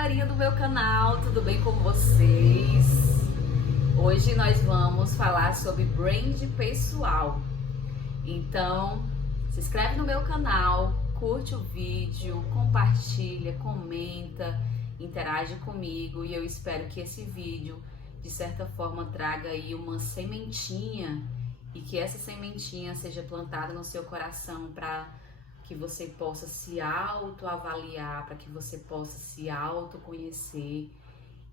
galerinha do meu canal, tudo bem com vocês? Hoje nós vamos falar sobre brand pessoal. Então, se inscreve no meu canal, curte o vídeo, compartilha, comenta, interage comigo e eu espero que esse vídeo, de certa forma, traga aí uma sementinha e que essa sementinha seja plantada no seu coração para que você possa se autoavaliar, para que você possa se autoconhecer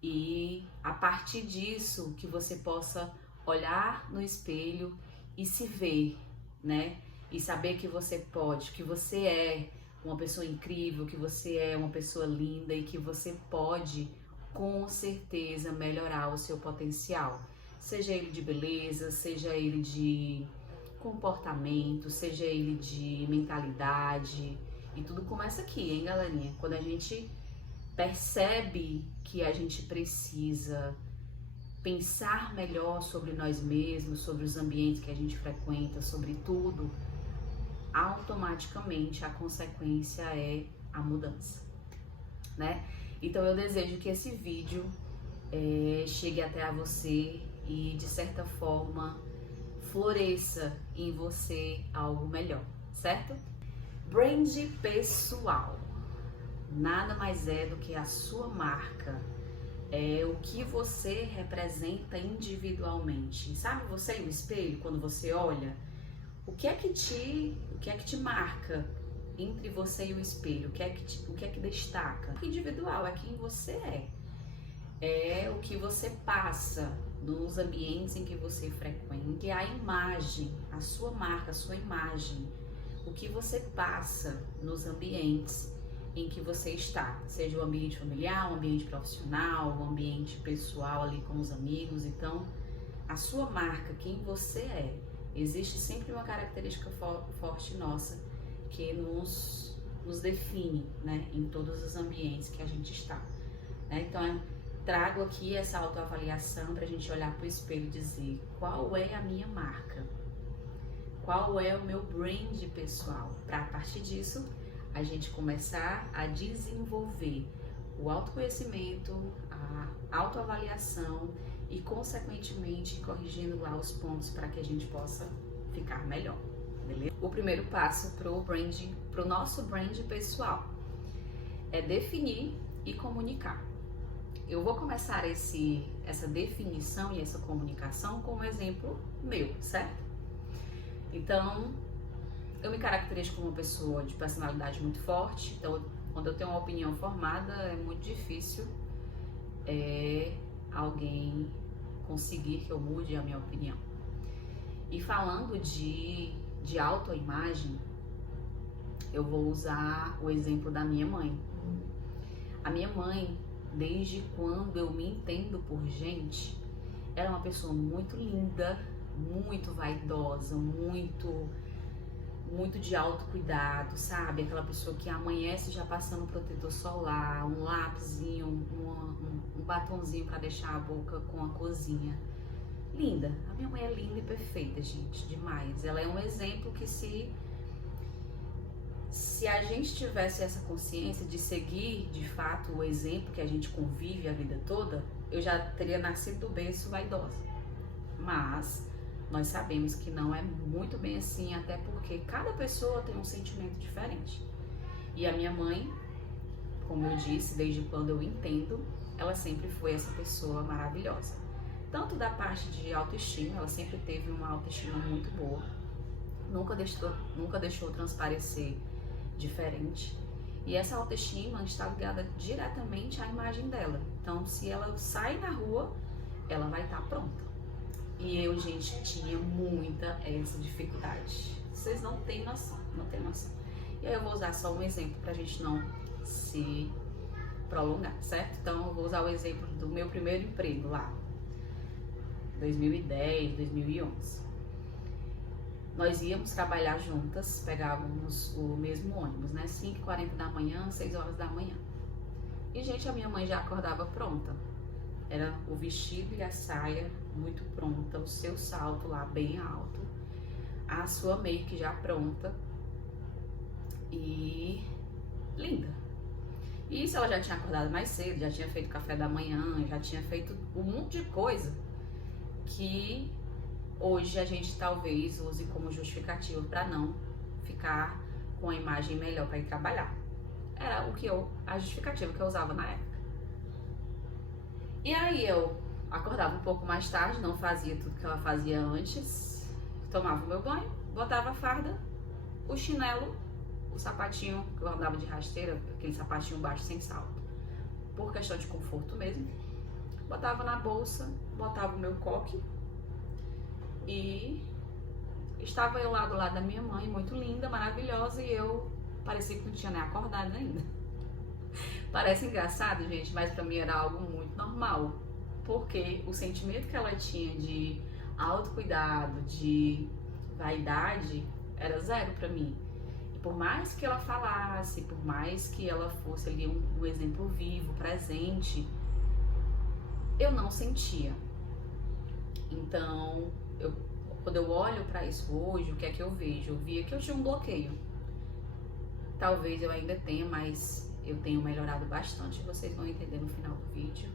e a partir disso que você possa olhar no espelho e se ver, né? E saber que você pode, que você é uma pessoa incrível, que você é uma pessoa linda e que você pode com certeza melhorar o seu potencial, seja ele de beleza, seja ele de comportamento, seja ele de mentalidade, e tudo começa aqui, hein, galerinha? Quando a gente percebe que a gente precisa pensar melhor sobre nós mesmos, sobre os ambientes que a gente frequenta, sobre tudo, automaticamente a consequência é a mudança, né? Então eu desejo que esse vídeo chegue até a você e de certa forma floresça em você algo melhor, certo? Brand pessoal nada mais é do que a sua marca, é o que você representa individualmente. Sabe você e o espelho, quando você olha, o que é que te marca entre você e o espelho? O que é que destaca? O individual é quem você é o que você passa nos ambientes em que você frequenta, e a imagem, a sua marca, a sua imagem, o que você passa nos ambientes em que você está, seja o ambiente familiar, o ambiente profissional, o ambiente pessoal ali com os amigos. Então, a sua marca, quem você é, existe sempre uma característica forte nossa que nos define, né, em todos os ambientes que a gente está, né? Então, trago aqui essa autoavaliação para a gente olhar para o espelho e dizer qual é a minha marca, qual é o meu brand pessoal, para a partir disso a gente começar a desenvolver o autoconhecimento, a autoavaliação e consequentemente corrigindo lá os pontos para que a gente possa ficar melhor, beleza? O primeiro passo para o nosso brand pessoal é definir e comunicar. Eu vou começar essa definição e essa comunicação com um exemplo meu, certo? Então, eu me caracterizo como uma pessoa de personalidade muito forte, então quando eu tenho uma opinião formada é muito difícil alguém conseguir que eu mude a minha opinião. E falando de autoimagem, eu vou usar o exemplo da minha mãe. A minha mãe, desde quando eu me entendo por gente, ela é uma pessoa muito linda, muito vaidosa, muito de autocuidado, sabe? Aquela pessoa que amanhece já passando protetor solar, um lápisinho, um batonzinho para deixar a boca com a corzinha. Linda. A minha mãe é linda e perfeita, gente, demais. Ela é um exemplo que se a gente tivesse essa consciência de seguir, de fato, o exemplo que a gente convive a vida toda, eu já teria nascido do berço vaidosa. Mas nós sabemos que não é muito bem assim, até porque cada pessoa tem um sentimento diferente. E a minha mãe, como eu disse, desde quando eu entendo, ela sempre foi essa pessoa maravilhosa. Tanto da parte de autoestima, ela sempre teve uma autoestima muito boa, nunca deixou transparecer diferente. E essa autoestima está ligada diretamente à imagem dela. Então, se ela sai na rua, ela vai estar pronta. E eu, gente, tinha muita essa dificuldade. Vocês não têm noção, não tem noção. E aí eu vou usar só um exemplo pra gente não se prolongar, certo? Então eu vou usar o exemplo do meu primeiro emprego lá, 2010, 2011. Nós íamos trabalhar juntas, pegávamos o mesmo ônibus, né? 5h40 da manhã, 6 horas da manhã. E, gente, a minha mãe já acordava pronta. Era o vestido e a saia muito pronta, o seu salto lá bem alto, a sua make já pronta e linda. E isso ela já tinha acordado mais cedo, já tinha feito café da manhã, já tinha feito um monte de coisa que hoje a gente talvez use como justificativo para não ficar com a imagem melhor para ir trabalhar. Era a justificativa que eu usava na época. E aí eu acordava um pouco mais tarde, não fazia tudo que ela fazia antes, tomava o meu banho, botava a farda, o chinelo, o sapatinho que eu andava de rasteira, aquele sapatinho baixo sem salto, por questão de conforto mesmo, botava na bolsa, botava o meu coque e estava eu lá do lado da minha mãe, muito linda, maravilhosa, e eu parecia que não tinha nem acordado ainda. Parece engraçado, gente, mas pra mim era algo muito normal, porque o sentimento que ela tinha de autocuidado, de vaidade, era zero pra mim. E por mais que ela falasse, por mais que ela fosse ali um exemplo vivo, presente, eu não sentia. Então, quando eu olho pra isso hoje, o que é que eu vejo? Eu via que eu tinha um bloqueio. Talvez eu ainda tenha, mas eu tenho melhorado bastante. Vocês vão entender no final do vídeo.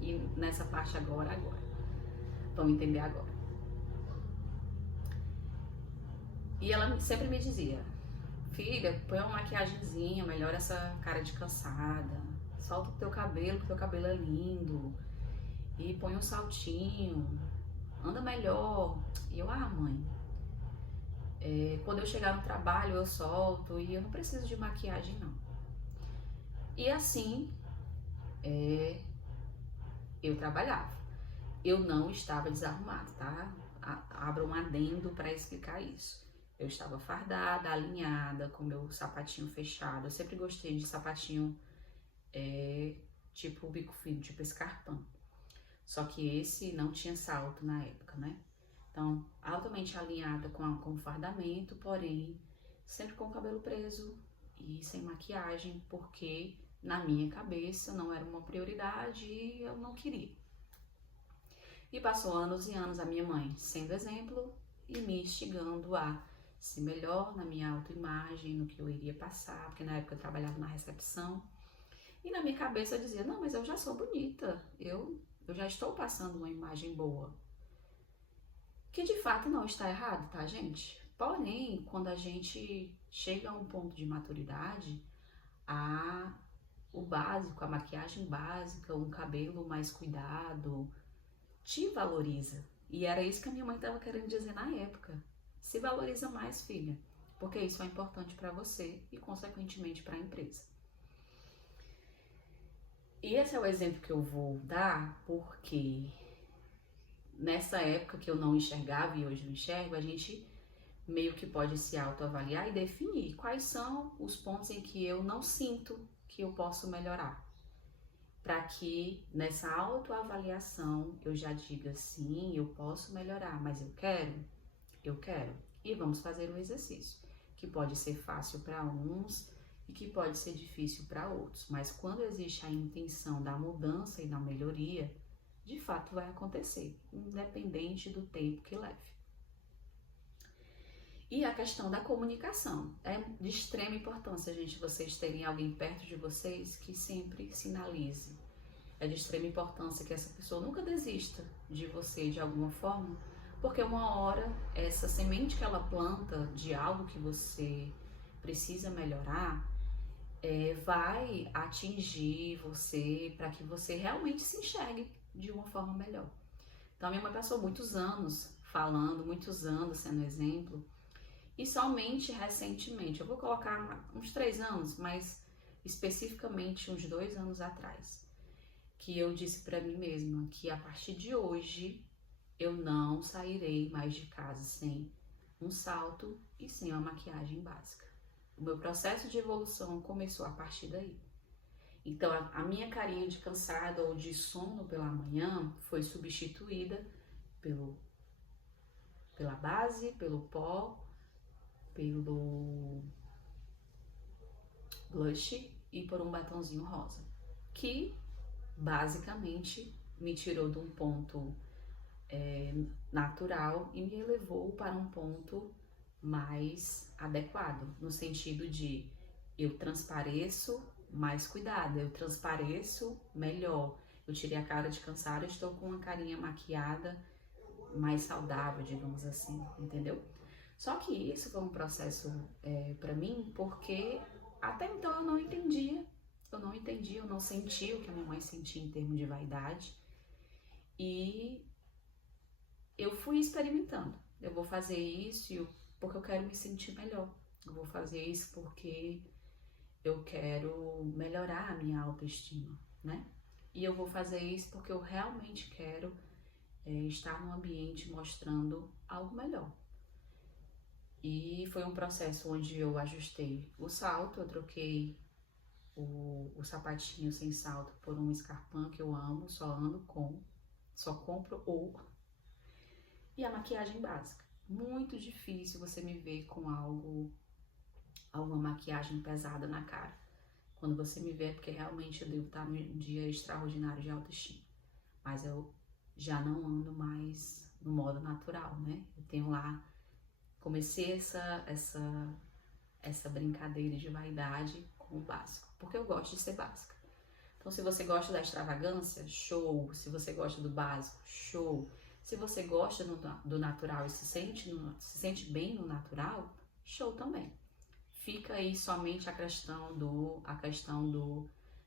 E nessa parte agora. Vão entender agora. E ela sempre me dizia: filha, põe uma maquiagemzinha, melhora essa cara de cansada. Solta o teu cabelo, que teu cabelo é lindo. E põe um saltinho. Anda melhor. E eu, mãe, quando eu chegar no trabalho eu solto e eu não preciso de maquiagem não. E assim eu trabalhava. Eu não estava desarrumada, tá? Abro um adendo para explicar isso. Eu estava fardada, alinhada, com meu sapatinho fechado. Eu sempre gostei de sapatinho tipo bico fino, tipo escarpão. Só que esse não tinha salto na época, né? Então, altamente alinhada com o fardamento, porém, sempre com o cabelo preso e sem maquiagem, porque na minha cabeça não era uma prioridade e eu não queria. E passou anos e anos a minha mãe sendo exemplo e me instigando a ser melhor na minha autoimagem, no que eu iria passar, porque na época eu trabalhava na recepção. E na minha cabeça eu dizia, não, mas eu já sou bonita, eu já estou passando uma imagem boa. Que de fato não está errado, tá, gente? Porém, quando a gente chega a um ponto de maturidade, o básico, a maquiagem básica, um cabelo mais cuidado, te valoriza. E era isso que a minha mãe estava querendo dizer na época. Se valoriza mais, filha, porque isso é importante para você e, consequentemente, para a empresa. E esse é o exemplo que eu vou dar porque nessa época que eu não enxergava e hoje eu enxergo, a gente meio que pode se autoavaliar e definir quais são os pontos em que eu não sinto que eu posso melhorar. Para que nessa autoavaliação eu já diga sim, eu posso melhorar, mas eu quero. E vamos fazer um exercício que pode ser fácil para uns e que pode ser difícil para outros. Mas quando existe a intenção da mudança e da melhoria, de fato vai acontecer, independente do tempo que leve. E a questão da comunicação. É de extrema importância, gente, vocês terem alguém perto de vocês que sempre sinalize. É de extrema importância que essa pessoa nunca desista de você de alguma forma, porque uma hora essa semente que ela planta de algo que você precisa melhorar vai atingir você para que você realmente se enxergue de uma forma melhor. Então a minha mãe passou muitos anos falando, muitos anos sendo exemplo, e somente recentemente, eu vou colocar uns 3 anos, mas especificamente uns 2 anos atrás, que eu disse para mim mesma que a partir de hoje eu não sairei mais de casa sem um salto e sem uma maquiagem básica. O meu processo de evolução começou a partir daí. Então a minha carinha de cansada ou de sono pela manhã foi substituída pela base, pelo pó, pelo blush e por um batonzinho rosa, que basicamente me tirou de um ponto natural e me elevou para um ponto mais adequado, no sentido de eu transpareço mais cuidada, eu transpareço melhor. Eu tirei a cara de cansada, eu estou com uma carinha maquiada mais saudável, digamos assim, entendeu? Só que isso foi um processo para mim, porque até então eu não entendia, eu não sentia o que a minha mãe sentia em termos de vaidade. E eu fui experimentando. Eu vou fazer isso porque eu quero me sentir melhor. Eu vou fazer isso porque eu quero melhorar a minha autoestima, né? E eu vou fazer isso porque eu realmente quero estar num ambiente mostrando algo melhor. E foi um processo onde eu ajustei o salto, eu troquei o sapatinho sem salto por um escarpão que eu amo, só compro e a maquiagem básica. Muito difícil você me ver com alguma maquiagem pesada na cara. Quando você me vê é porque realmente eu devo estar num dia extraordinário de autoestima. Mas eu já não ando mais no modo natural, né? Eu tenho lá, comecei essa brincadeira de vaidade com o básico, porque eu gosto de ser básica. Então, se você gosta da extravagância, show. Se você gosta do básico, show. Se você gosta do natural e se sente bem no natural, show também. Fica aí somente a questão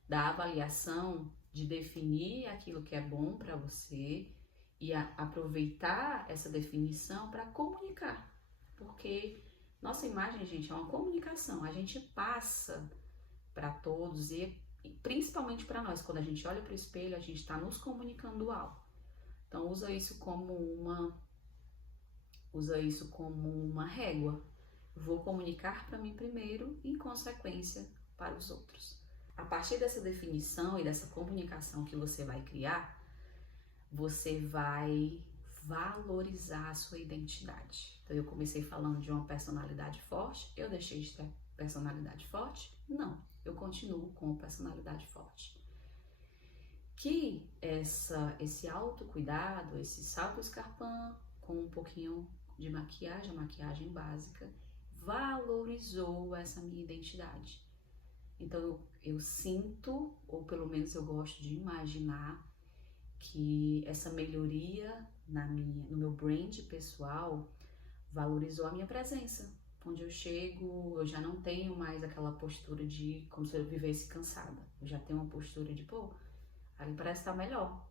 da avaliação, de definir aquilo que é bom para você e aproveitar essa definição para comunicar. Porque nossa imagem, gente, é uma comunicação. A gente passa para todos e principalmente para nós. Quando a gente olha para o espelho, a gente está nos comunicando algo. Então usa isso como uma régua. Vou comunicar para mim primeiro e, em consequência, para os outros. A partir dessa definição e dessa comunicação que você vai criar, você vai valorizar a sua identidade. Então, eu comecei falando de uma personalidade forte, eu deixei de ter personalidade forte? Não, eu continuo com personalidade forte. Que esse autocuidado, esse salto escarpão com um pouquinho de maquiagem, a maquiagem básica, valorizou essa minha identidade. Então eu sinto, ou pelo menos eu gosto de imaginar, que essa melhoria no meu brand pessoal valorizou a minha presença. Onde eu chego, eu já não tenho mais aquela postura de como se eu vivesse cansada. Eu já tenho uma postura de, pô, a Ellen parece estar melhor.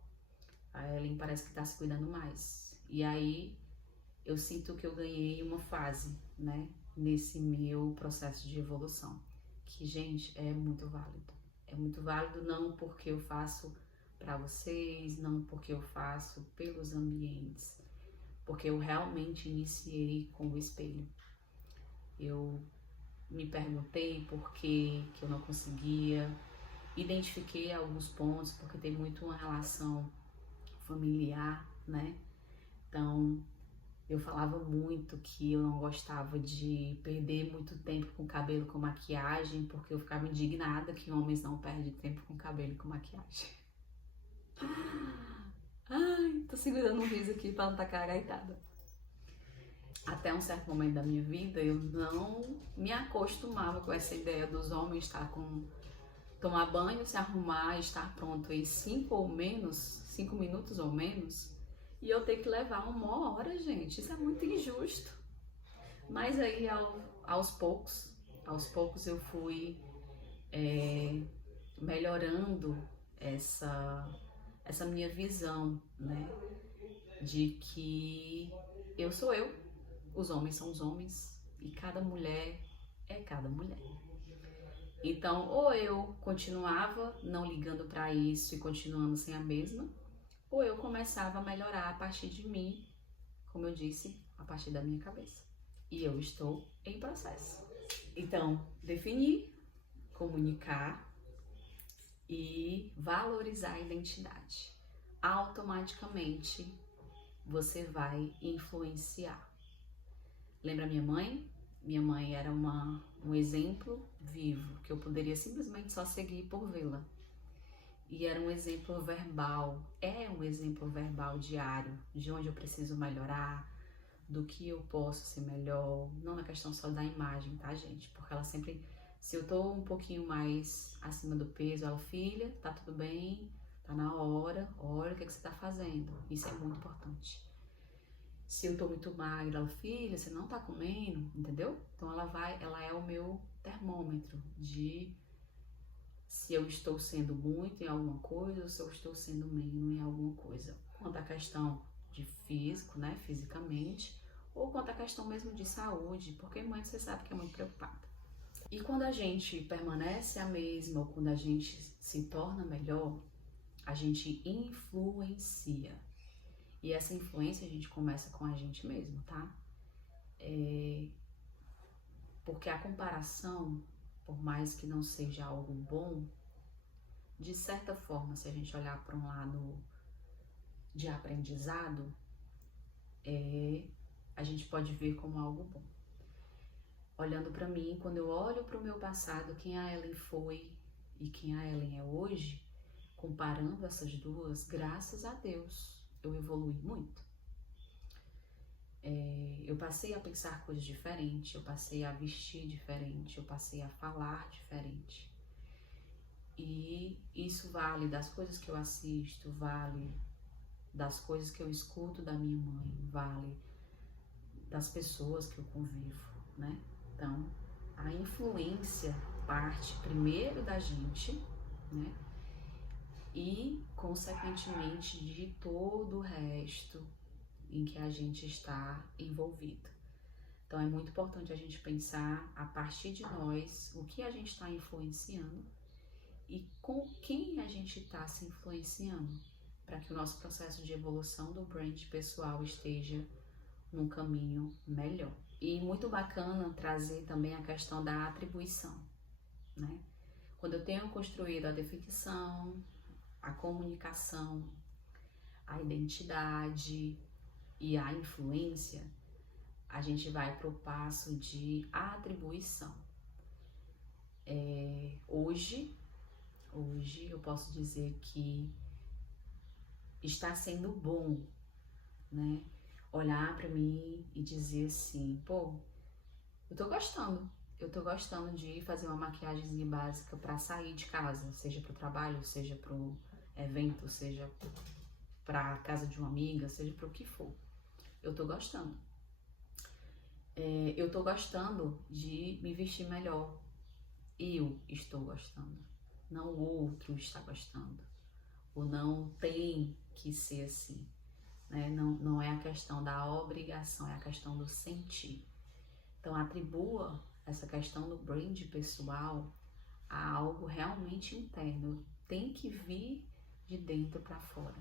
A Ellen parece que está se cuidando mais. E aí eu sinto que eu ganhei uma fase, né, nesse meu processo de evolução, que, gente, é muito válido. É muito válido não porque eu faço para vocês, não porque eu faço pelos ambientes, porque eu realmente iniciei com o espelho. Eu me perguntei por que eu não conseguia, identifiquei alguns pontos, porque tem muito uma relação familiar, né? Então, eu falava muito que eu não gostava de perder muito tempo com cabelo com maquiagem, porque eu ficava indignada que homens não perdem tempo com cabelo e com maquiagem. Ai, tô segurando um riso aqui pra não tacar a gaitada. Até um certo momento da minha vida, eu não me acostumava com essa ideia dos homens tomar banho, se arrumar, estar pronto em 5 minutos ou menos, e eu ter que levar 1 hora, gente. Isso é muito injusto. Mas aí, aos poucos eu fui melhorando essa minha visão, né? De que eu sou eu, os homens são os homens e cada mulher é cada mulher. Então, ou eu continuava não ligando para isso e continuando sem a mesma, ou eu começava a melhorar a partir de mim, como eu disse, a partir da minha cabeça. E eu estou em processo. Então, definir, comunicar e valorizar a identidade. Automaticamente, você vai influenciar. Lembra minha mãe? Minha mãe era um exemplo vivo, que eu poderia simplesmente só seguir por vê-la. E era um exemplo verbal, é um exemplo verbal diário, de onde eu preciso melhorar, do que eu posso ser melhor, não na questão só da imagem, tá, gente? Porque ela sempre Se eu tô um pouquinho mais acima do peso, ela, filha, tá tudo bem, tá na hora, olha o que você tá fazendo. Isso é muito importante. Se eu tô muito magra, ela, filha, você não tá comendo, entendeu? Então ela é o meu termômetro de se eu estou sendo muito em alguma coisa ou se eu estou sendo menos em alguma coisa. Quanto à questão de físico, né, fisicamente, ou quanto à questão mesmo de saúde, porque mãe, você sabe que é muito preocupada. E quando a gente permanece a mesma, ou quando a gente se torna melhor, a gente influencia. E essa influência a gente começa com a gente mesmo, tá? Porque a comparação, por mais que não seja algo bom, de certa forma, se a gente olhar para um lado de aprendizado, a gente pode ver como algo bom. Olhando para mim, quando eu olho para o meu passado, quem a Ellen foi e quem a Ellen é hoje, comparando essas duas, graças a Deus, eu evolui muito. Eu passei a pensar coisas diferentes, eu passei a vestir diferente, eu passei a falar diferente. E isso vale das coisas que eu assisto, vale das coisas que eu escuto da minha mãe, vale das pessoas que eu convivo, né? Então, a influência parte primeiro da gente, né? E, consequentemente, de todo o resto em que a gente está envolvido. Então, é muito importante a gente pensar, a partir de nós, o que a gente está influenciando e com quem a gente está se influenciando, para que o nosso processo de evolução do brand pessoal esteja num caminho melhor. E muito bacana trazer também a questão da atribuição, né? Quando eu tenho construído a definição, a comunicação, a identidade e a influência, a gente vai para o passo de atribuição. Hoje eu posso dizer que está sendo bom, né? Olhar para mim e dizer assim, pô, eu tô gostando de fazer uma maquiagemzinha básica para sair de casa, seja pro trabalho, seja pro evento, seja pra casa de uma amiga, seja pro que for. Eu tô gostando. Eu tô gostando de me vestir melhor. Eu estou gostando. Não o outro está gostando. Ou não tem que ser assim. Né? Não é a questão da obrigação, é a questão do sentir. Então, atribua essa questão do brand pessoal a algo realmente interno. Tem que vir de dentro para fora,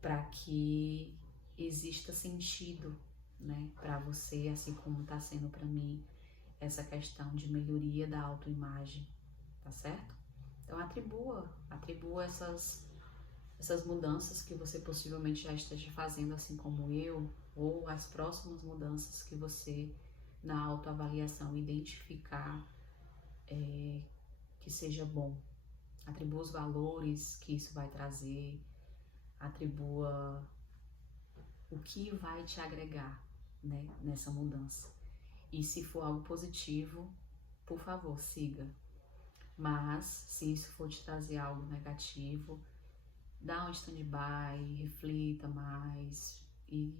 para que exista sentido, né, para você, assim como está sendo para mim essa questão de melhoria da autoimagem, tá certo? Então, atribua essas mudanças que você possivelmente já esteja fazendo, assim como eu, ou as próximas mudanças que você, na autoavaliação, identificar que seja bom. Atribua os valores que isso vai trazer, atribua o que vai te agregar, né, nessa mudança. E se for algo positivo, por favor, siga. Mas, se isso for te trazer algo negativo, dá um stand-by, reflita mais e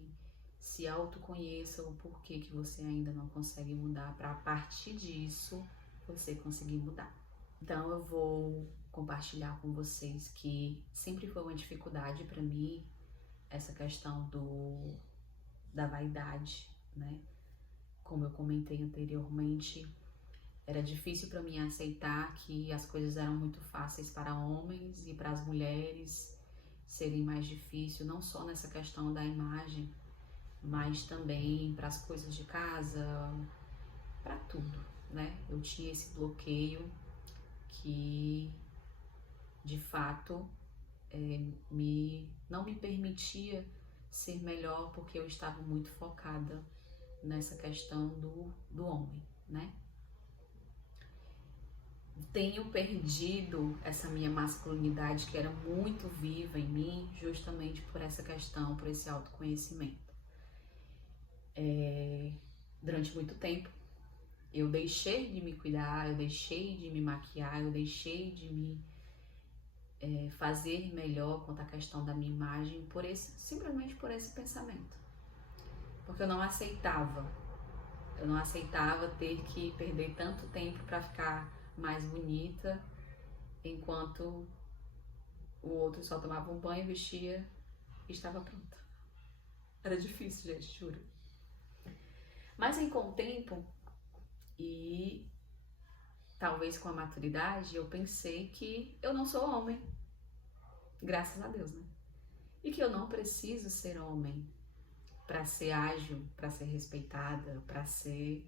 se autoconheça o porquê que você ainda não consegue mudar, para a partir disso você conseguir mudar. Então eu vou compartilhar com vocês que sempre foi uma dificuldade para mim essa questão da vaidade, né? Como eu comentei anteriormente, era difícil para mim aceitar que as coisas eram muito fáceis para homens e para as mulheres serem mais difíceis, não só nessa questão da imagem, mas também para as coisas de casa, para tudo, né? Eu tinha esse bloqueio que, de fato, não me permitia ser melhor porque eu estava muito focada nessa questão do homem, né? Tenho perdido essa minha masculinidade que era muito viva em mim justamente por essa questão, por esse autoconhecimento. Durante muito tempo Eu deixei de me cuidar, eu deixei de me maquiar, eu deixei de me fazer melhor quanto à questão da minha imagem simplesmente por esse pensamento. Porque eu não aceitava ter que perder tanto tempo para ficar mais bonita, enquanto o outro só tomava um banho, vestia e estava pronta. Era difícil, gente, juro. Mas aí, com o tempo e talvez com a maturidade, eu pensei que eu não sou homem, graças a Deus, né? E que eu não preciso ser homem para ser ágil, para ser respeitada, para ser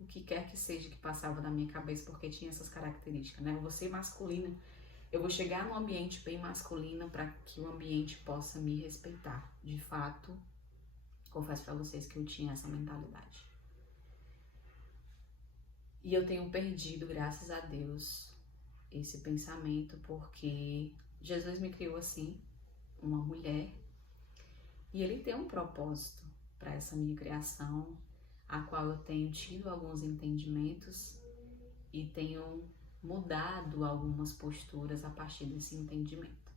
o que quer que seja que passava na minha cabeça, porque tinha essas características, né? Eu vou ser masculina, eu vou chegar num ambiente bem masculino para que o ambiente possa me respeitar. De fato, confesso para vocês que eu tinha essa mentalidade. E eu tenho perdido, graças a Deus, esse pensamento, porque Jesus me criou assim, uma mulher, e Ele tem um propósito para essa minha criação, a qual eu tenho tido alguns entendimentos e tenho mudado algumas posturas a partir desse entendimento.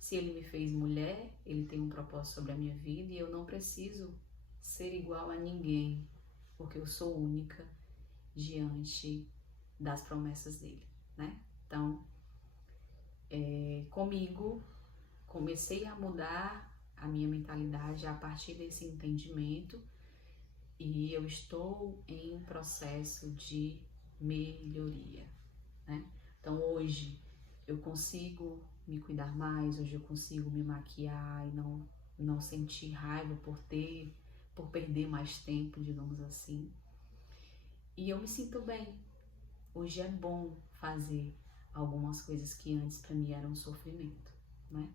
Se Ele me fez mulher, Ele tem um propósito sobre a minha vida e eu não preciso ser igual a ninguém, porque eu sou única diante das promessas dele, né? Então, comigo, comecei a mudar a minha mentalidade a partir desse entendimento e eu estou em processo de melhoria, né? Então, hoje eu consigo me cuidar mais, hoje eu consigo me maquiar e não sentir raiva por perder mais tempo, digamos assim. E eu me sinto bem. Hoje é bom fazer algumas coisas que antes para mim eram um sofrimento, né?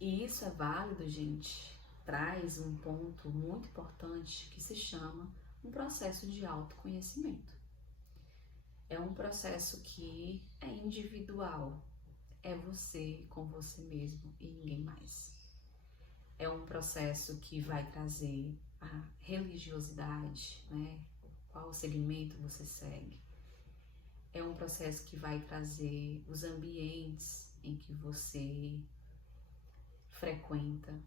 E isso é válido, gente, traz um ponto muito importante que se chama um processo de autoconhecimento. É um processo que é individual, é você com você mesmo e ninguém mais. É um processo que vai trazer a religiosidade, né? Qual segmento você segue. É um processo que vai trazer os ambientes em que você frequenta,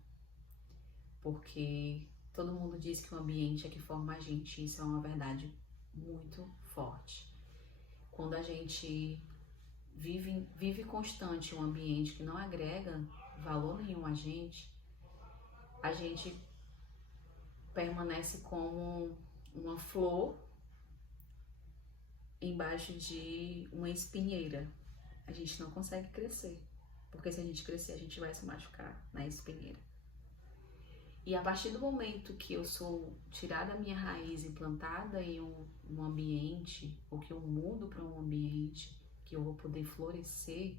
porque todo mundo diz que o ambiente é que forma a gente, isso é uma verdade muito forte. Quando a gente vive constante um ambiente que não agrega valor nenhum a gente permanece como uma flor embaixo de uma espinheira. A gente não consegue crescer, porque se a gente crescer, a gente vai se machucar na espinheira. E a partir do momento que eu sou tirada a minha raiz e plantada em um ambiente, ou que eu mudo para um ambiente que eu vou poder florescer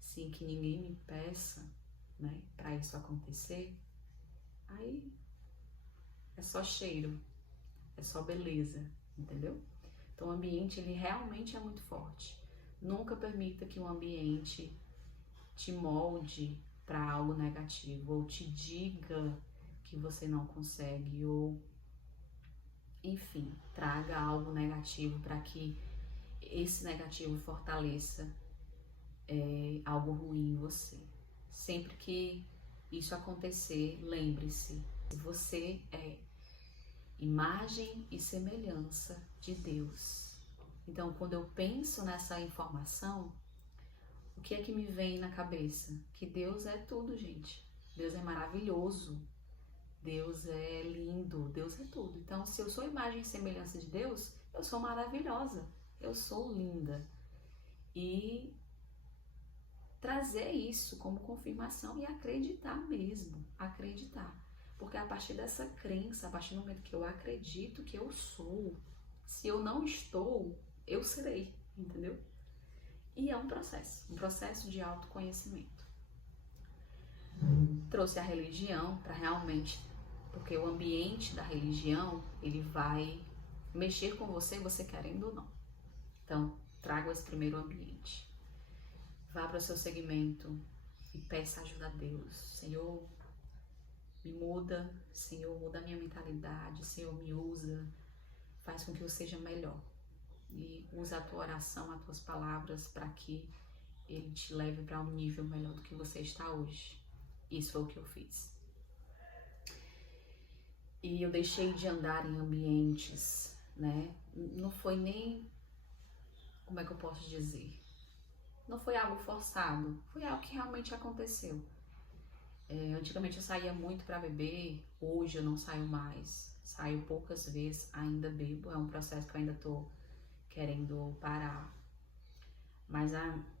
sem que ninguém me peça, né, para isso acontecer, aí é só cheiro, é só beleza, entendeu? Então o ambiente, ele realmente é muito forte. Nunca permita que o ambiente te molde para algo negativo, ou te diga que você não consegue, ou enfim, traga algo negativo para que esse negativo fortaleça algo ruim em você. Sempre que isso acontecer, lembre-se, você é imagem e semelhança de Deus. Então, quando eu penso nessa informação, o que é que me vem na cabeça? Que Deus é tudo, gente. Deus é maravilhoso. Deus é lindo. Deus é tudo. Então, se eu sou imagem e semelhança de Deus, eu sou maravilhosa. Eu sou linda. E trazer isso como confirmação e acreditar mesmo. Acreditar. Porque a partir dessa crença, a partir do momento que eu acredito que eu sou, se eu não estou, eu serei, entendeu? E é um processo de autoconhecimento. Trouxe a religião para realmente, porque o ambiente da religião, ele vai mexer com você, você querendo ou não. Então, traga esse primeiro ambiente. Vá para o seu segmento e peça ajuda a Deus. Senhor, me muda, Senhor, muda a minha mentalidade, Senhor, me usa, faz com que eu seja melhor. E usa a tua oração, as tuas palavras para que ele te leve para um nível melhor do que você está hoje. Isso foi o que eu fiz. E eu deixei de andar em ambientes, né? Não foi nem, como é que eu posso dizer? Não foi algo forçado, foi algo que realmente aconteceu. Antigamente eu saía muito para beber, hoje eu não saio mais. Saio poucas vezes, ainda bebo, é um processo que eu ainda tô querendo parar. Mas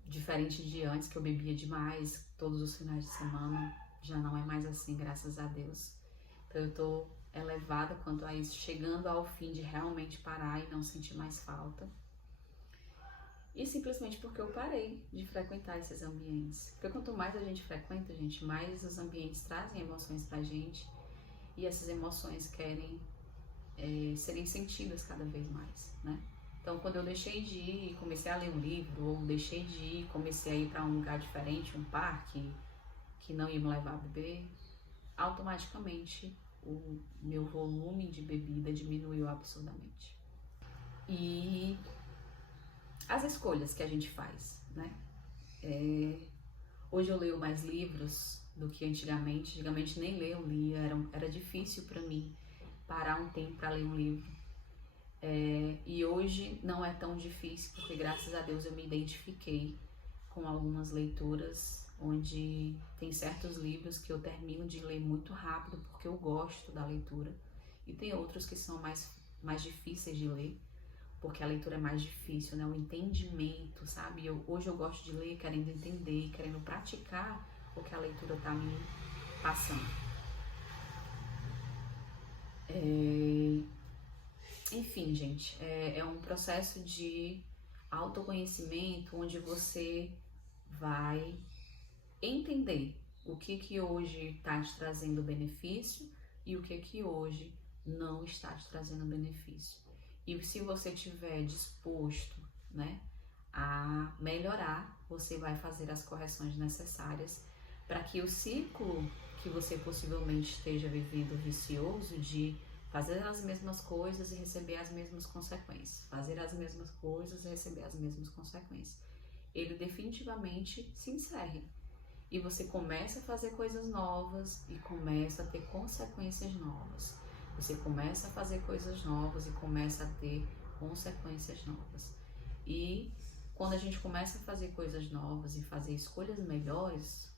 diferente de antes, que eu bebia demais todos os finais de semana, já não é mais assim, graças a Deus. Então eu tô elevada quanto a isso, chegando ao fim de realmente parar e não sentir mais falta. E simplesmente porque eu parei de frequentar esses ambientes. Porque quanto mais a gente frequenta, gente, mais os ambientes trazem emoções pra gente. E essas emoções querem serem sentidas cada vez mais, né? Então, quando eu deixei de ir e comecei a ler um livro, ou deixei de ir e comecei a ir para um lugar diferente, um parque, que não ia me levar a beber, automaticamente o meu volume de bebida diminuiu absurdamente. E as escolhas que a gente faz, né? Hoje eu leio mais livros do que antigamente. Antigamente nem ler eu lia, era difícil para mim parar um tempo para ler um livro. E hoje não é tão difícil, porque graças a Deus eu me identifiquei com algumas leituras, onde tem certos livros que eu termino de ler muito rápido, porque eu gosto da leitura, e tem outros que são mais difíceis de ler, porque a leitura é mais difícil, né? O entendimento, sabe? Hoje eu gosto de ler querendo entender, querendo praticar o que a leitura tá me passando. Enfim, gente, é um processo de autoconhecimento onde você vai entender o que hoje está te trazendo benefício e o que hoje não está te trazendo benefício. E se você estiver disposto, né, a melhorar, você vai fazer as correções necessárias para que o ciclo que você possivelmente esteja vivendo vicioso de fazer as mesmas coisas e receber as mesmas consequências, fazer as mesmas coisas e receber as mesmas consequências, ele definitivamente se encerre. E você começa a fazer coisas novas e começa a ter consequências novas. Você começa a fazer coisas novas e começa a ter consequências novas. E quando a gente começa a fazer coisas novas e fazer escolhas melhores,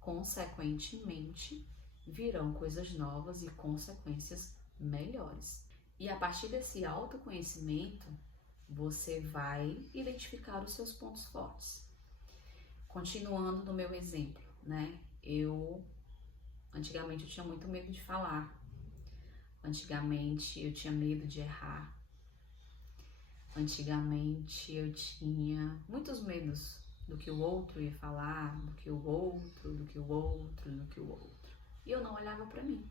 consequentemente virão coisas novas e consequências melhores. E a partir desse autoconhecimento, você vai identificar os seus pontos fortes. Continuando no meu exemplo, né? Antigamente eu tinha muito medo de falar. Antigamente eu tinha medo de errar. Antigamente eu tinha muitos medos do que o outro ia falar, do que o outro. E eu não olhava pra mim.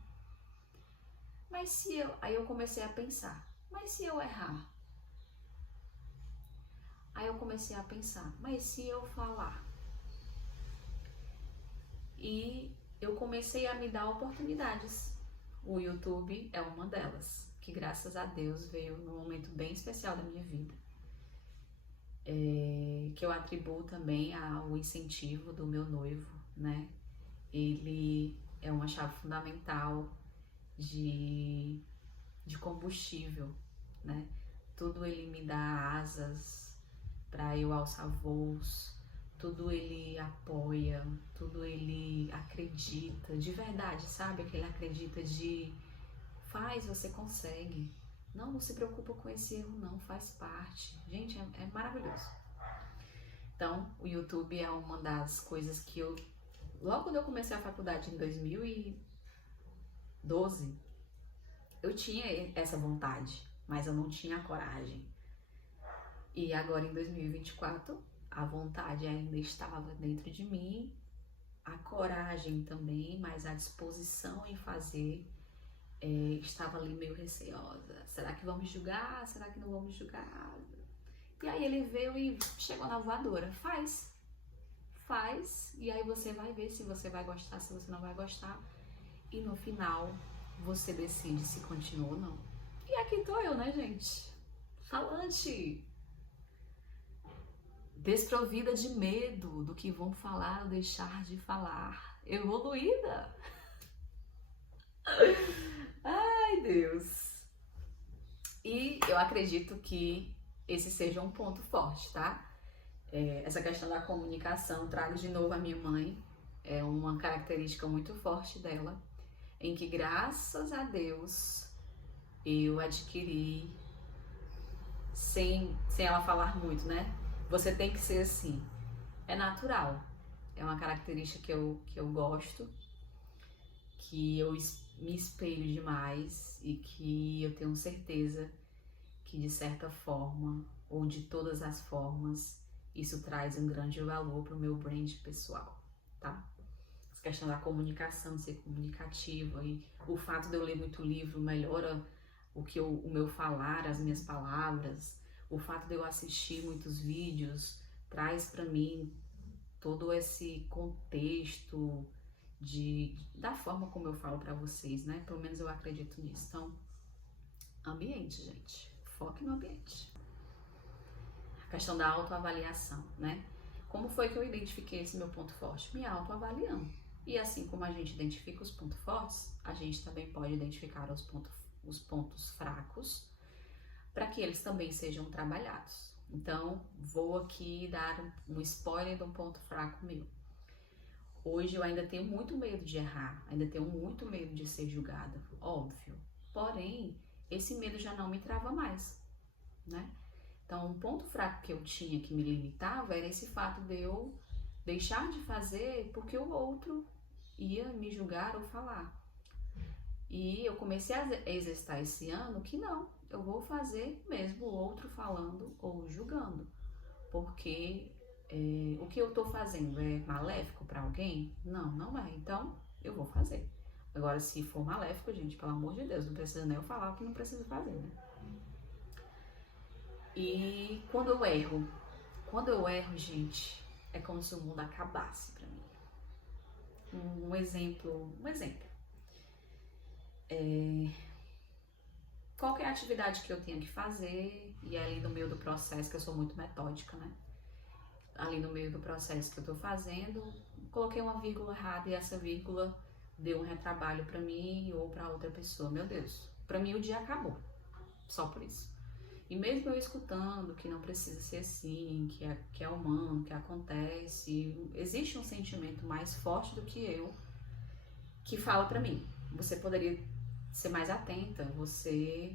Aí eu comecei a pensar, mas se eu errar? Aí eu comecei a pensar, mas se eu falar? E eu comecei a me dar oportunidades. O YouTube é uma delas, que graças a Deus veio num momento bem especial da minha vida. Que eu atribuo também ao incentivo do meu noivo, né? Ele é uma chave fundamental de combustível, né? Tudo ele me dá asas para eu alçar voos, tudo ele apoia, tudo ele acredita, de verdade, sabe? Aquele acredita de faz, você consegue. Não se preocupa com esse erro não, faz parte. Gente, é maravilhoso. Então, o YouTube é uma das coisas que logo quando eu comecei a faculdade em 2012, eu tinha essa vontade, mas eu não tinha coragem. E agora em 2024, a vontade ainda estava dentro de mim, a coragem também, mas a disposição em fazer estava ali meio receosa. Será que vamos julgar? Será que não vamos julgar? E aí ele veio e chegou na voadora. Faz, e aí você vai ver se você vai gostar, se você não vai gostar. E no final, você decide se continua ou não. E aqui tô eu, né, gente? Falante. Desprovida de medo do que vão falar ou deixar de falar. Evoluída. Ai, Deus. E eu acredito que esse seja um ponto forte, tá? Essa questão da comunicação, trago de novo a minha mãe, é uma característica muito forte dela, em que graças a Deus eu adquiri sem ela falar muito, né? Você tem que ser assim. É natural. É uma característica que eu gosto, que eu me espelho demais e que eu tenho certeza que de certa forma, ou de todas as formas, isso traz um grande valor para o meu brand pessoal, tá? Essa questão da comunicação, de ser comunicativa, e o fato de eu ler muito livro melhora o meu falar, as minhas palavras. O fato de eu assistir muitos vídeos traz para mim todo esse contexto da forma como eu falo para vocês, né? Pelo menos eu acredito nisso. Então, ambiente, gente. Foque no ambiente. A questão da autoavaliação, né? Como foi que eu identifiquei esse meu ponto forte? Me autoavaliando. E assim como a gente identifica os pontos fortes, a gente também pode identificar os pontos fracos, para que eles também sejam trabalhados. Então, vou aqui dar um spoiler de um ponto fraco meu. Hoje eu ainda tenho muito medo de errar, ainda tenho muito medo de ser julgada, óbvio. Porém, esse medo já não me trava mais, né? Então, um ponto fraco que eu tinha que me limitava era esse fato de eu deixar de fazer porque o outro ia me julgar ou falar. E eu comecei a exercitar esse ano que não, eu vou fazer mesmo o outro falando ou julgando, porque o que eu tô fazendo é maléfico para alguém? Não, não é. Então, eu vou fazer. Agora, se for maléfico, gente, pelo amor de Deus, não precisa nem eu falar o que não precisa fazer, né? E quando eu erro, gente, é como se o mundo acabasse pra mim. Um exemplo. Qualquer atividade que eu tenha que fazer, e ali no meio do processo, que eu sou muito metódica, né? Ali no meio do processo que eu tô fazendo, coloquei uma vírgula errada e essa vírgula deu um retrabalho pra mim ou pra outra pessoa. Meu Deus, pra mim o dia acabou, só por isso. E mesmo eu escutando que não precisa ser assim, que é humano, que acontece, existe um sentimento mais forte do que eu que fala pra mim, você poderia ser mais atenta, você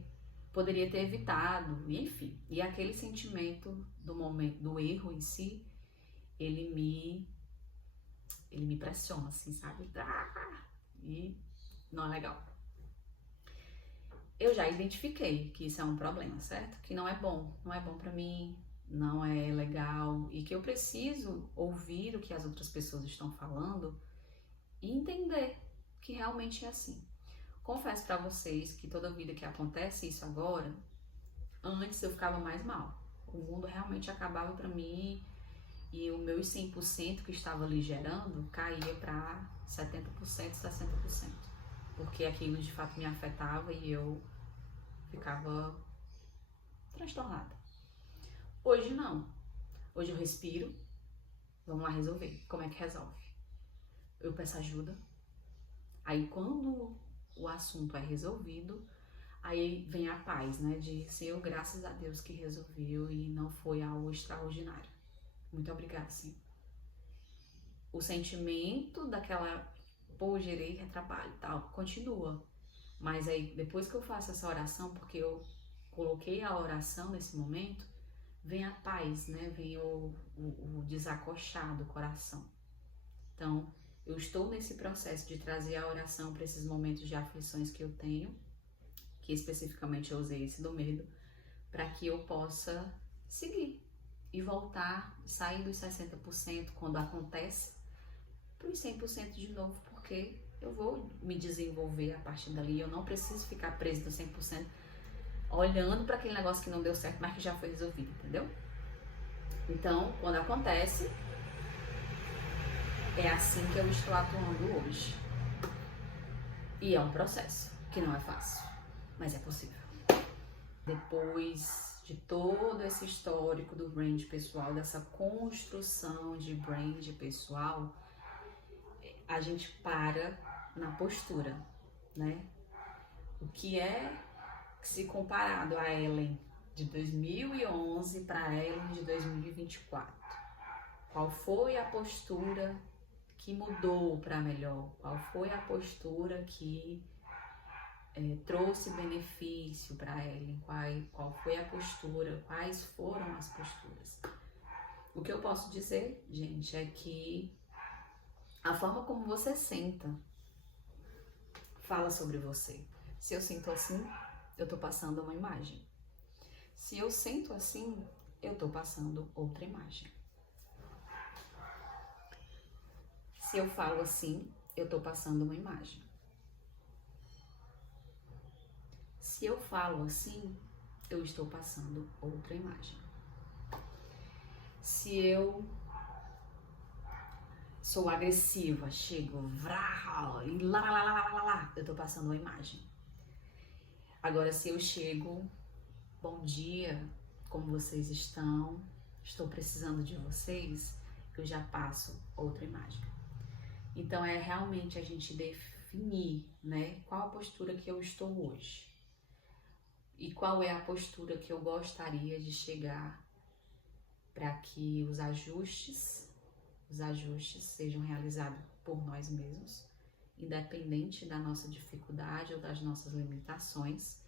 poderia ter evitado, enfim. E aquele sentimento do momento, do erro em si, ele me pressiona, assim, sabe? E não é legal. Eu já identifiquei que isso é um problema, certo? Que não é bom pra mim, não é legal e que eu preciso ouvir o que as outras pessoas estão falando e entender que realmente é assim. Confesso pra vocês que toda vida que acontece isso agora, antes eu ficava mais mal. O mundo realmente acabava pra mim e o meu 100% que estava ali gerando caía pra 70%, 60%. Porque aquilo de fato me afetava e eu ficava transtornada. Hoje não. Hoje eu respiro. Vamos lá resolver. Como é que resolve? Eu peço ajuda. Aí quando o assunto é resolvido, aí vem a paz, né? De Senhor, graças a Deus que resolveu e não foi algo extraordinário. Muito obrigada, Senhor. O sentimento daquela, pô, gerei retrabalho e tal, continua. Mas aí, depois que eu faço essa oração, porque eu coloquei a oração nesse momento, vem a paz, né? Vem o desacochar do coração. Então, eu estou nesse processo de trazer a oração para esses momentos de aflições que eu tenho, que especificamente eu usei esse do medo, para que eu possa seguir e voltar, sair dos 60% quando acontece, para os 100% de novo, porque eu vou me desenvolver a partir dali, eu não preciso ficar preso no 100%, olhando para aquele negócio que não deu certo, mas que já foi resolvido, entendeu? Então, quando acontece, é assim que eu estou atuando hoje. E é um processo que não é fácil, mas é possível. depois de todo esse histórico do brand pessoal, dessa construção de brand pessoal, a gente para na postura, né? O que é, se comparado a Ellen de 2011 para a Ellen de 2024? Qual foi a postura que mudou para melhor? Qual foi a postura que trouxe benefício para Ellen? Qual foi a postura? Quais foram as posturas? O que eu posso dizer, gente, é que a forma como você senta fala sobre você. Se eu sinto assim, eu tô passando uma imagem. Se eu sinto assim, eu tô passando outra imagem. Se eu falo assim, eu tô passando uma imagem. Se eu falo assim, eu estou passando outra imagem. Se eu sou agressiva, chego, vrau, e lá, eu tô passando uma imagem. Agora, se eu chego, bom dia, como vocês estão? Estou precisando de vocês, eu já passo outra imagem. Então, é realmente a gente definir, né, qual a postura que eu estou hoje. E qual é a postura que eu gostaria de chegar para que os ajustes sejam realizados por nós mesmos, independente da nossa dificuldade ou das nossas limitações,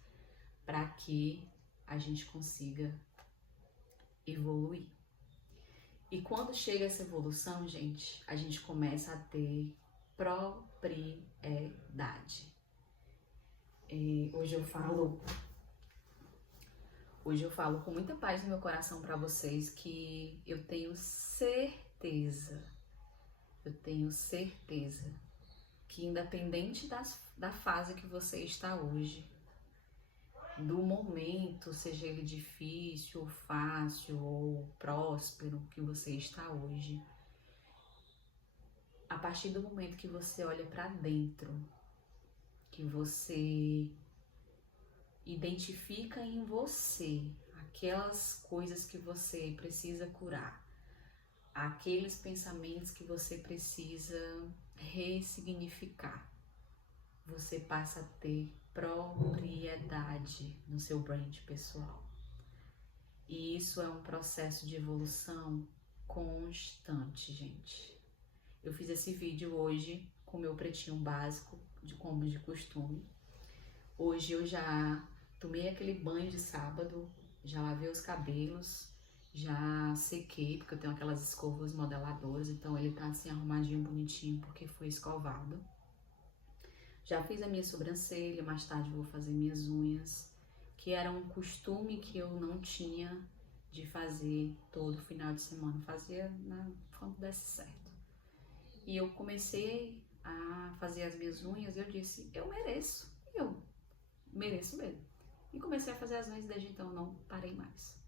para que a gente consiga evoluir. E quando chega essa evolução, gente, a gente começa a ter propriedade. Hoje eu falo com muita paz no meu coração para vocês que eu tenho certeza que independente da fase que você está hoje, do momento, seja ele difícil, ou fácil, ou próspero que você está hoje, a partir do momento que você olha para dentro, que você identifica em você aquelas coisas que você precisa curar, aqueles pensamentos que você precisa ressignificar, você passa a ter propriedade no seu brand pessoal. E isso é um processo de evolução constante, gente. Eu fiz esse vídeo hoje com meu pretinho básico, como de costume. Hoje eu já tomei aquele banho de sábado, já lavei os cabelos, já sequei, porque eu tenho aquelas escovas modeladoras, então ele tá assim arrumadinho, bonitinho, porque foi escovado. Já fiz a minha sobrancelha, mais tarde vou fazer minhas unhas, que era um costume que eu não tinha de fazer todo final de semana, fazia quando desse certo. E eu comecei a fazer as minhas unhas e eu disse, eu mereço mesmo. E comecei a fazer as unhas, desde então não parei mais.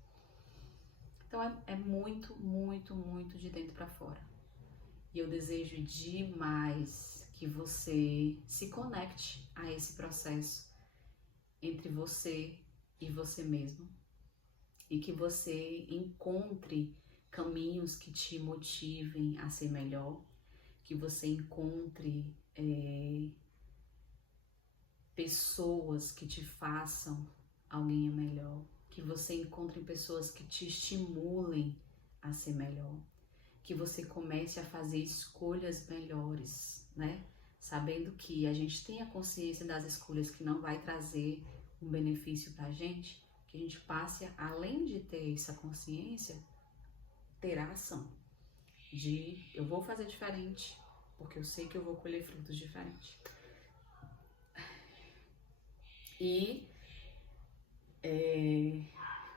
Então é muito, muito, muito de dentro para fora. E eu desejo demais que você se conecte a esse processo entre você e você mesmo. E que você encontre caminhos que te motivem a ser melhor. Que você encontre pessoas que te façam alguém melhor, que você encontre pessoas que te estimulem a ser melhor, que você comece a fazer escolhas melhores, né? Sabendo que a gente tem a consciência das escolhas que não vai trazer um benefício pra gente, que a gente passe, além de ter essa consciência, ter a ação de eu vou fazer diferente, porque eu sei que eu vou colher frutos diferentes. E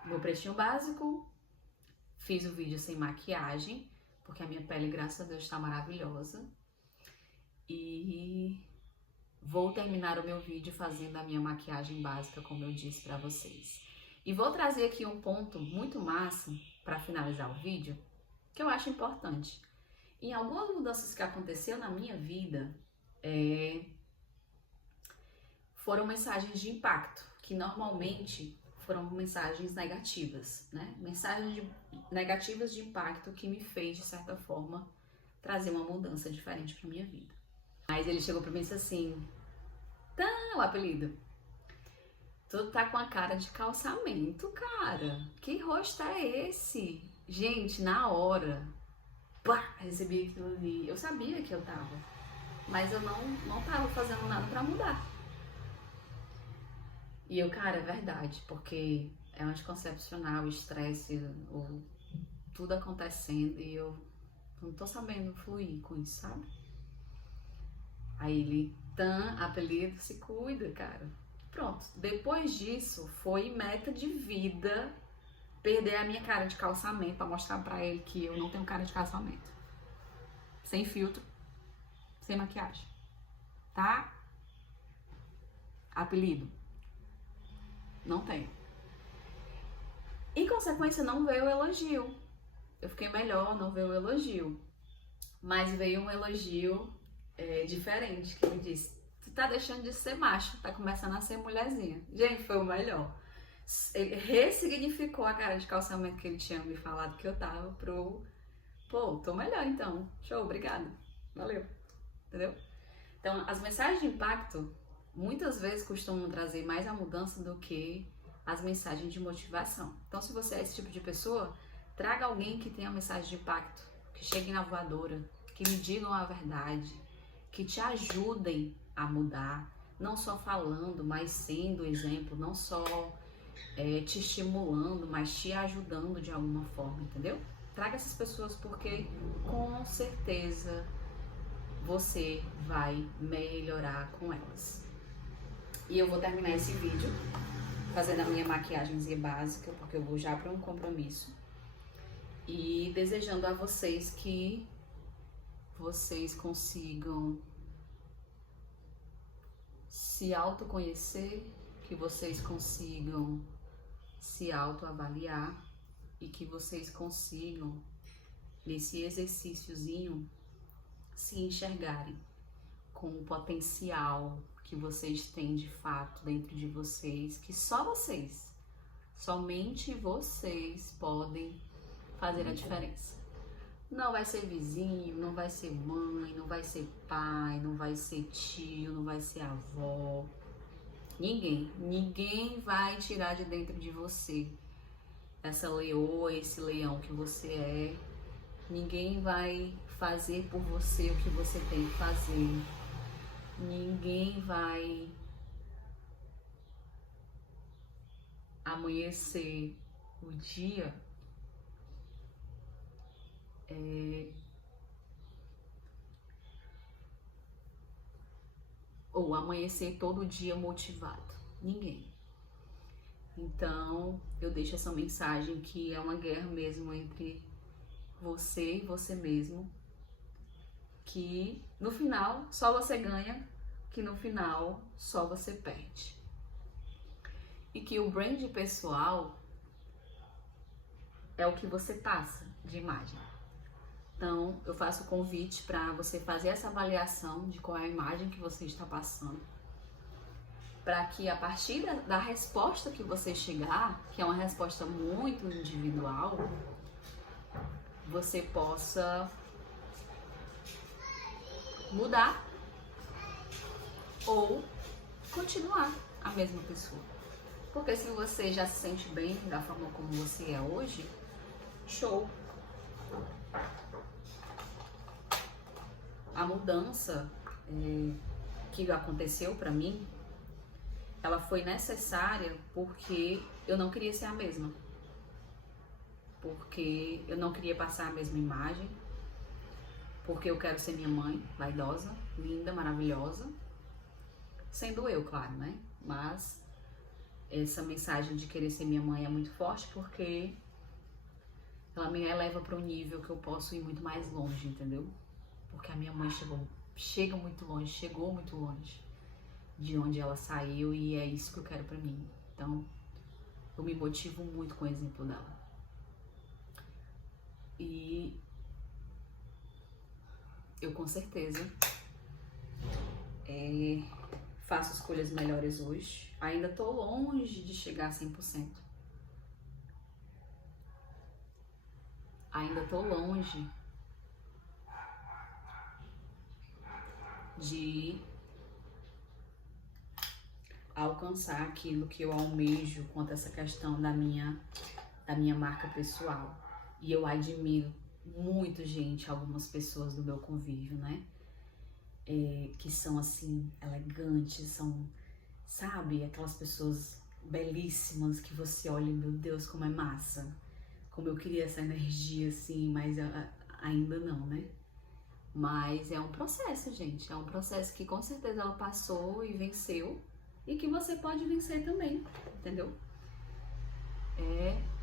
meu pretinho básico, fiz o vídeo sem maquiagem, porque a minha pele, graças a Deus, está maravilhosa. E vou terminar o meu vídeo fazendo a minha maquiagem básica, como eu disse para vocês. E vou trazer aqui um ponto muito massa para finalizar o vídeo, que eu acho importante. Em algumas mudanças que aconteceu na minha vida, foram mensagens de impacto, que normalmente foram mensagens negativas, né? Negativas de impacto que me fez, de certa forma, trazer uma mudança diferente pra minha vida. Mas ele chegou pra mim e disse assim, o apelido, tu tá com a cara de calçamento, cara. Que rosto é esse? Gente, na hora, pá, recebi aquilo ali. Eu sabia que eu tava, mas eu não tava fazendo nada pra mudar. E eu, cara, é verdade, porque é anticoncepcional, estresse, tudo acontecendo e eu não tô sabendo fluir com isso, sabe? Aí ele, apelido, se cuida, cara. Pronto, depois disso foi meta de vida perder a minha cara de calçamento pra mostrar pra ele que eu não tenho cara de calçamento. Sem filtro, sem maquiagem, tá? Apelido, não tenho. Em consequência, não veio o elogio. Eu fiquei melhor, não veio o elogio. Mas veio um elogio diferente, que me disse, tu tá deixando de ser macho, tá começando a ser mulherzinha. Gente, foi o melhor. Ele ressignificou a cara de calçamento que ele tinha me falado que eu tava pô, tô melhor então. Show, obrigada. Valeu. Entendeu? Então, as mensagens de impacto muitas vezes costumam trazer mais a mudança do que as mensagens de motivação. Então, se você é esse tipo de pessoa, traga alguém que tenha mensagem de impacto, que chegue na voadora, que lhe digam a verdade, que te ajudem a mudar, não só falando, mas sendo exemplo, não só te estimulando, mas te ajudando de alguma forma, entendeu? Traga essas pessoas porque com certeza você vai melhorar com elas. E eu vou terminar esse vídeo fazendo a minha maquiagemzinha básica, porque eu vou já para um compromisso. E desejando a vocês que vocês consigam se autoconhecer, que vocês consigam se autoavaliar e que vocês consigam, nesse exercíciozinho, se enxergarem com o potencial que vocês têm de fato dentro de vocês, que só vocês, somente vocês podem fazer a diferença. Não vai ser vizinho, não vai ser mãe, não vai ser pai, não vai ser tio, não vai ser avó. Ninguém vai tirar de dentro de você essa leoa, esse leão que você é. Ninguém vai fazer por você o que você tem que fazer. Ninguém vai amanhecer o dia ou amanhecer todo dia motivado. Ninguém. Então, eu deixo essa mensagem que é uma guerra mesmo entre você e você mesmo, que no final só você ganha, que no final só você perde. E que o brand pessoal é o que você passa de imagem. Então, eu faço o convite para você fazer essa avaliação de qual é a imagem que você está passando, para que a partir da resposta que você chegar, que é uma resposta muito individual, você possa mudar ou continuar a mesma pessoa. Porque se você já se sente bem da forma como você é hoje, show! A mudança que aconteceu pra mim, ela foi necessária porque eu não queria ser a mesma. Porque eu não queria passar a mesma imagem. Porque eu quero ser minha mãe, vaidosa, linda, maravilhosa. Sendo eu, claro, né? Mas essa mensagem de querer ser minha mãe é muito forte porque ela me eleva para um nível que eu posso ir muito mais longe, entendeu? Porque a minha mãe chegou muito longe de onde ela saiu e é isso que eu quero pra mim. Então, eu me motivo muito com o exemplo dela. E eu com certeza faço escolhas melhores hoje. Ainda tô longe de chegar a 100%. Ainda tô longe de alcançar aquilo que eu almejo quanto a essa questão da minha marca pessoal. E eu admiro muito, gente, algumas pessoas do meu convívio, né? Que são assim, elegantes, são, sabe, aquelas pessoas belíssimas que você olha, meu Deus, como é massa. Como eu queria essa energia assim, mas ainda não, né? Mas é um processo, gente. É um processo que com certeza ela passou e venceu. E que você pode vencer também, entendeu?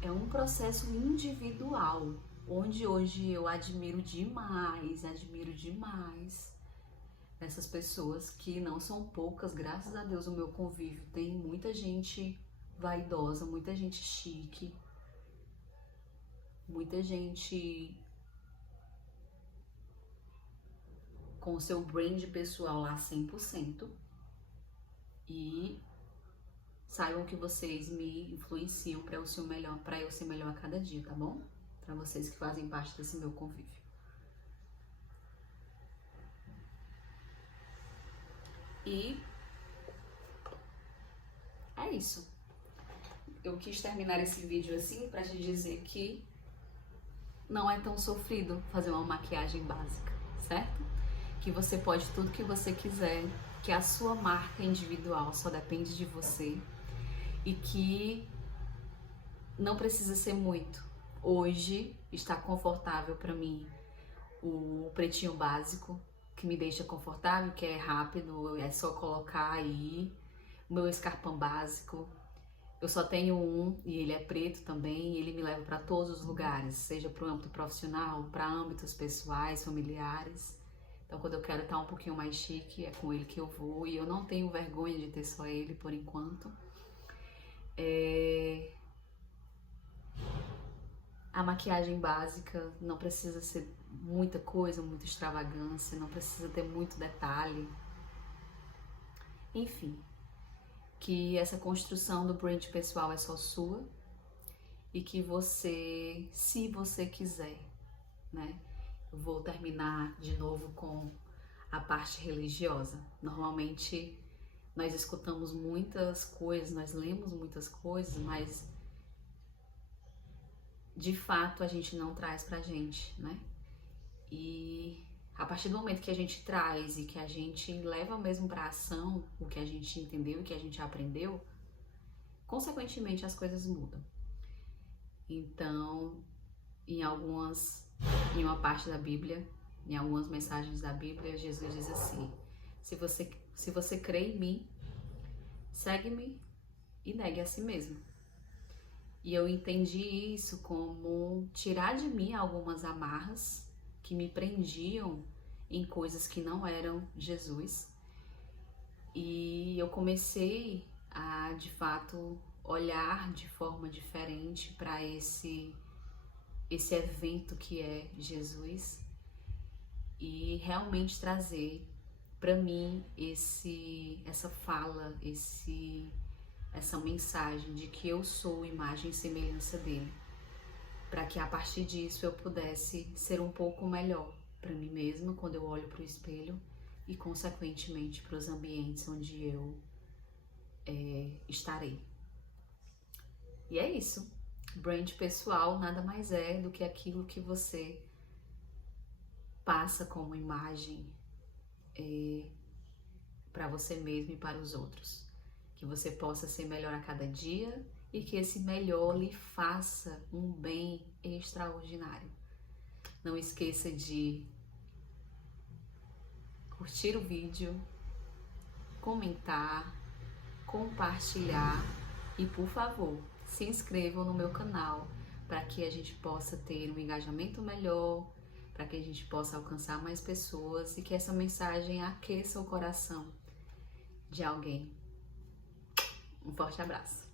É um processo individual, onde hoje eu admiro demais essas pessoas que não são poucas, graças a Deus o meu convívio tem muita gente vaidosa, muita gente chique, muita gente com o seu brand pessoal lá 100%. E saibam que vocês me influenciam para eu ser melhor a cada dia, tá bom? Para vocês que fazem parte desse meu convívio. E é isso. Eu quis terminar esse vídeo assim para te dizer que não é tão sofrido fazer uma maquiagem básica, certo? Que você pode tudo que você quiser, que a sua marca individual só depende de você e que não precisa ser muito. Hoje está confortável para mim o pretinho básico, que me deixa confortável, que é rápido, é só colocar aí. O meu escarpão básico, eu só tenho um e ele é preto também, e ele me leva para todos os lugares, seja para o âmbito profissional, para âmbitos pessoais, familiares. Então, quando eu quero estar um pouquinho mais chique, é com ele que eu vou, e eu não tenho vergonha de ter só ele por enquanto. A maquiagem básica não precisa ser muita coisa, muita extravagância, não precisa ter muito detalhe. Enfim, que essa construção do brand pessoal é só sua e que você, se você quiser, né? Eu vou terminar de novo com a parte religiosa. Normalmente nós escutamos muitas coisas, nós lemos muitas coisas, mas de fato a gente não traz pra gente, né? E a partir do momento que a gente traz e que a gente leva mesmo pra ação o que a gente entendeu, o que a gente aprendeu, consequentemente as coisas mudam. Então, em uma parte da Bíblia, em algumas mensagens da Bíblia, Jesus diz assim: se você crê em mim, segue-me e negue a si mesmo. E eu entendi isso como tirar de mim algumas amarras que me prendiam em coisas que não eram Jesus. E eu comecei a, de fato, olhar de forma diferente para esse evento que é Jesus e realmente trazer para mim essa fala, essa mensagem de que eu sou imagem e semelhança dele, para que a partir disso eu pudesse ser um pouco melhor para mim mesma quando eu olho para o espelho e consequentemente para os ambientes onde eu estarei. E é isso. Brand pessoal nada mais é do que aquilo que você passa como imagem para você mesmo e para os outros. Que você possa ser melhor a cada dia e que esse melhor lhe faça um bem extraordinário. Não esqueça de curtir o vídeo, comentar, compartilhar e, por favor, se inscrevam no meu canal para que a gente possa ter um engajamento melhor, para que a gente possa alcançar mais pessoas e que essa mensagem aqueça o coração de alguém. Um forte abraço.